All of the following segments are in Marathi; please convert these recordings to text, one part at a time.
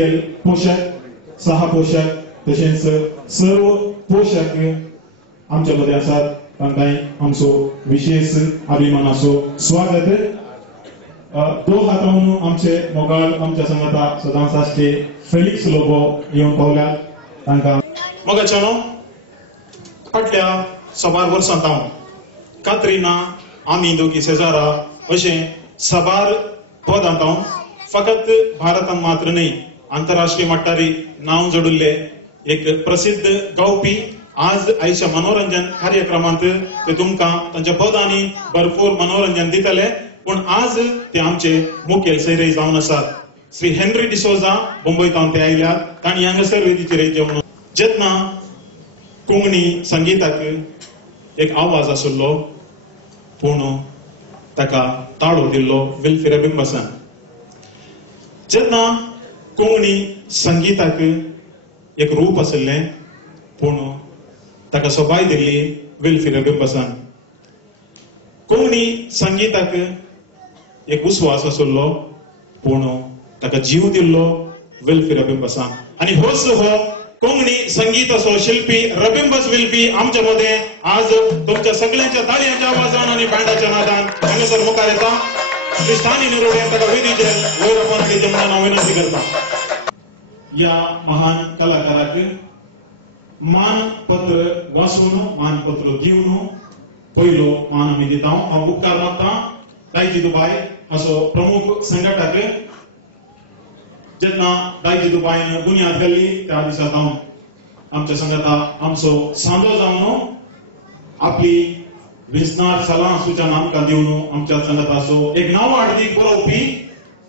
मुखेल पोषक सहा पोषक तसेच सर्व पोषक आमच्या मध्ये असतात तांकांय आमचो विशेष अभिमान असो स्वागत दो हातावरून आमचे मोगाळ आमच्या संघाता सदांच आसचे फेलिक्स लोबो येऊन पावल्या तांकां मोगाच्यानो फाटल्या सबार वर्सांत हांव कात्रिना आमी दोगी शेजारा अशें सबार पदांत हांव फकत भारतांत मात्र न्ही आंतरराष्ट्रीय मट्टारी नांव जोडिल्ले एक प्रसिद्ध गावपी आज आयच्या मनोरंजन कार्यक्रमांत ते तुमकां तांच्या पदांनी भरपूर मनोरंजन दितले पण आज ते आमचे मुखेल सैरय जावन आसात श्री हेनरी डिसोजा मुंबयतावन ते आयल्यात तांणी हांगासर वेदीचेर जेवण जेन्ना कोंकणी संगीताक एक आवाज आशिल्लो पूण ताका ताळो दिल्लो विल्फी रबिंबसान जेन्ना कोंकणी संगीताक एक रूप आशिल्लें पूण ताका सोबाय दिल्ली विल्फी रबिंबसान कोंकणी संगीताक एक उस्वास आशिल्लो पूण ताका जीव दिल्लो विल्फी रबिंबसान आनी होच हो कोंकणी संगीताचो शिल्पी रबिंबस विल्फी आमच्या मध्ये आज तुमच्या सगळ्यांच्या ताळयांच्या आवाजान आणि बँडाच्या नादान हांगासर मुखार येता श्री निरोडे ताका वेदीचेर वयर आपणाची जमनान हांव विनंती करता या महान कलाकाराक मानपत्र वाचून मानपत्र दिवन पयलो मान आमी दिता हांव उपकार मागता दायजी दुबाय असो प्रमुख संघटक जेन्ना दायजी दुबायन बुन्याद घाल्ली त्या दिसांत हांव आमच्या संघाता आमचो सांजो जावन आपली विस्तार सलाह सूचना आमकां दिवन आमच्या संघाताचो एक नवार्थीक बरोवपी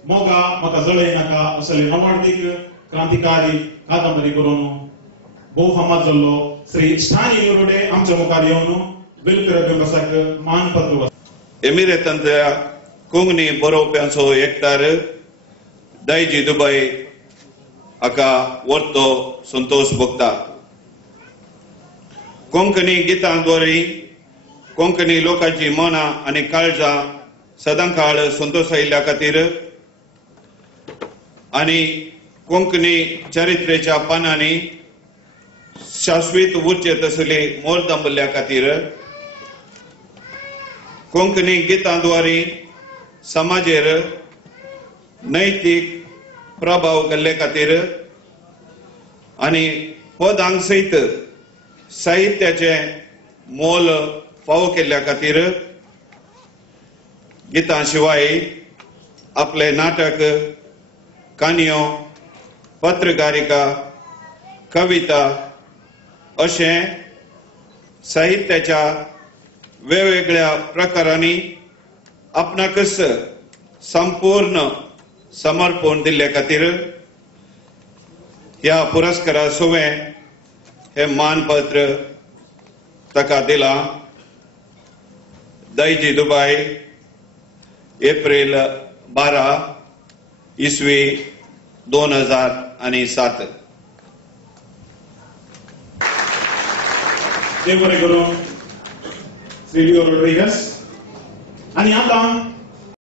मोगा म्हाका जळय नाका असले नवार्थीक क्रांतिकारी कादंबरी करून भोव फामाद जाल्लो श्री स्थानी निरोडे आमच्या मुखार येवन विल्फी रबिंबसाक मानपत्र एमिरेतांतल्या कोंकणी बरोवप्यांचो एकठार दायजी दुबाय हाका वर्तो संतोष भोगता कोंकणी गितांद्वारे कोंकणी लोकांची मनां आनी काळजां सदांकाळ संतोषायिल्ल्या खातीर आनी कोंकणी चरित्रेच्या पानांनी शाश्वीत उरचे तसले मोल दंबल्ल्या खातीर कोंकणी गितांद्वारे समाजेर नैतीक प्रभाव घाल्ले खातीर आनी पदांक सयत साहित्याचे मोल फावो केल्ल्या खातीर गितां शिवाय आपले नाटक काणयो पत्रकारिका कविता अशें साहित्याच्या वेगवेगळ्या प्रकारांनी आपणाकच संपूर्ण समर्पण दिल्ले खातीर ह्या पुरस्कारा सोवे हे मानपत्र ताका दिला दायजी दुबाय एप्रिल 12 इसवी 2007 देव बरें करूं श्री लिओ रोड्रिगस आनी आतां